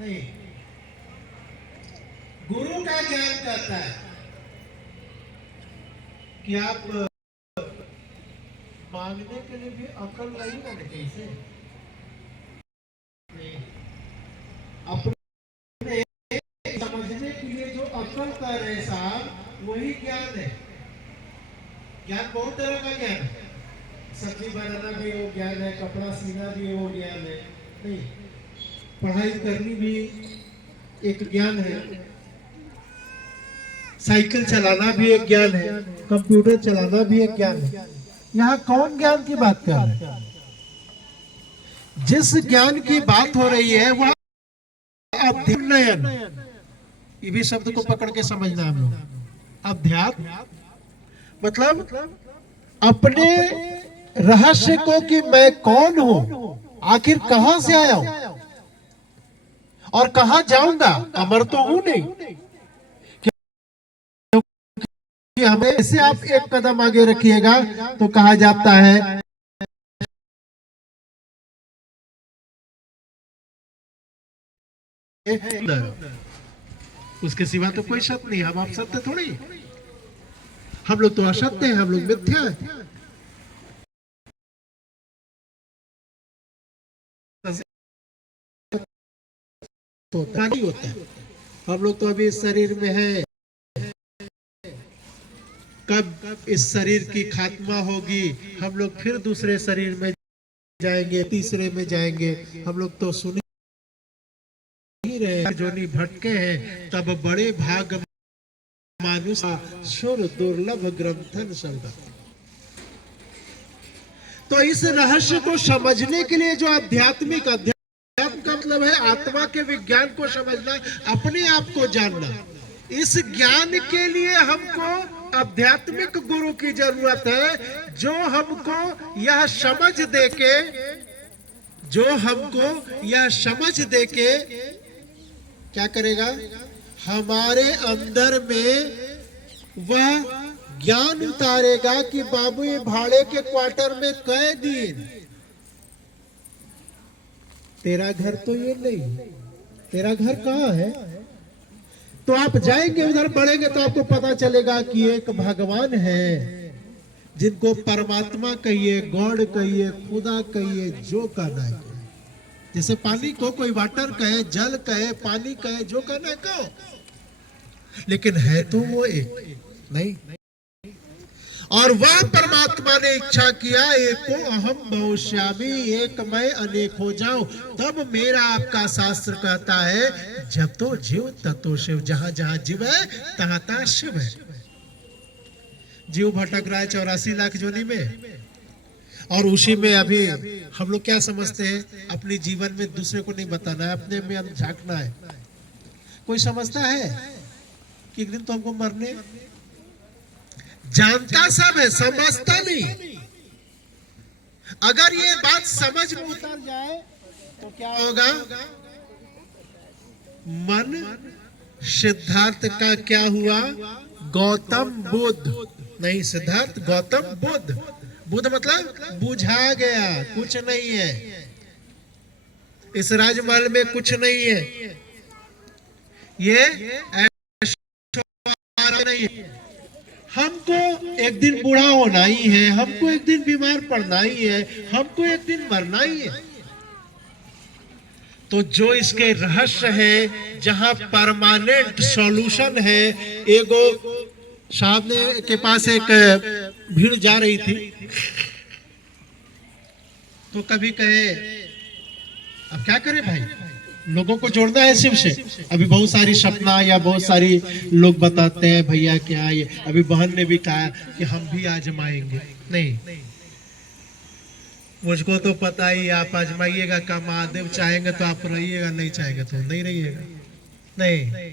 नहीं, गुरु का ज्ञान कहता है कि आप मांगने के लिए भी अकल नहीं होने कैसे अपने समझने के लिए जो अकल का रहे साहब वही ज्ञान है। ज्ञान बहुत तरह का ज्ञान है, सब्जी बनाना भी वो ज्ञान है, कपड़ा सीना भी वो ज्ञान है, नहीं पढ़ाई करनी भी एक ज्ञान है, साइकिल चलाना भी एक ज्ञान है, कंप्यूटर चलाना भी एक ज्ञान है। यहाँ कौन ज्ञान की बात कर रहे हैं? जिस ज्ञान की बात हो रही है वह अध्ययन, ये भी शब्द को पकड़ के समझना हम लोग। अध्यात्म मतलब अपने रहस्य को कि मैं कौन हूं, आखिर कहां से आया हूं और कहां जाऊंगा, अमर तो हूं नहीं। कि हमें ऐसे आप एक कदम आगे रखिएगा तो कहा जाता है उसके सिवा तो कोई सत्य नहीं। हम आप सत्य थोड़ी, हम लोग तो असत्य हैं, हम लोग मिथ्या हैं। होता नहीं होता है। हम लोग तो अभी इस शरीर में है, कब इस शरीर की खात्मा होगी हम लोग फिर दूसरे शरीर में जाएंगे, तीसरे में जाएंगे। हम लोग तो सुन ही रहे, जोनी भटके हैं तब बड़े भाग मानुष सुर दुर्लभ ग्रंथन शब्द। तो इस रहस्य को समझने के लिए जो आध्यात्मिक, अध्यात्म का मतलब है आत्मा के विज्ञान को समझना, अपने आप को जानना। इस ज्ञान के लिए हमको आध्यात्मिक गुरु की जरूरत है, जो हमको यह समझ देके, जो हमको यह समझ देके क्या करेगा, हमारे अंदर में वह ज्ञान उतारेगा कि बाबू ये भाड़े के क्वार्टर में कई दिन, तेरा घर तो ये नहीं, तेरा घर कहाँ है। तो आप जाएंगे उधर, बढ़ेंगे तो आपको पता चलेगा कि एक भगवान है, जिनको परमात्मा कहिए, गॉड कहिए, खुदा कहिए, जो कहना है। जैसे पानी को कोई वाटर कहे, जल कहे, पानी कहे, जो कहना है कहो, लेकिन है तो वो एक नहीं। और वह परमात्मा ने इच्छा किया एको अहम बहुश्यामी, एक मैं अनेक हो जाऊं। तब मेरा आपका शास्त्र कहता है जब तो जीव ततो शिव, जहां जहां जीव है तहां तहां शिव है। जीव भटक रहा है 84 लाख जोनी में, और उसी में अभी हम लोग क्या समझते हैं, अपने जीवन में दूसरे को नहीं बताना है, अपने में झांकना है। कोई समझता है कि एक दिन तो हमको मरने, जानता सब है, समझता नहीं। अगर ये बात समझ में उतर जाए तो क्या होगा, मन सिद्धार्थ का क्या हुआ, गौतम बुद्ध नहीं, सिद्धार्थ गौतम बुद्ध। बुद्ध मतलब बुझा गया, कुछ नहीं है इस राजमहल में, कुछ नहीं है, ये नहीं है। हमको एक दिन बूढ़ा होना ही है, हमको एक दिन बीमार पड़ना ही है, हमको एक दिन मरना ही है। तो जो इसके रहस्य है, जहां परमानेंट सॉल्यूशन है। एगो साहब ने के पास एक भीड़ जा रही थी, तो कभी कहे अब क्या करें भाई, लोगों को जोड़ना है शिव से। अभी बहुत सारी सपना या बहुत सारी लोग बताते हैं भैया क्या ये, अभी बहन ने भी कहा कि हम भी आजमाएंगे। नहीं, मुझको तो पता ही, आप आजमाइएगा का, महादेव चाहेंगे तो आप रहिएगा, नहीं चाहेंगे तो नहीं रहिएगा। नहीं,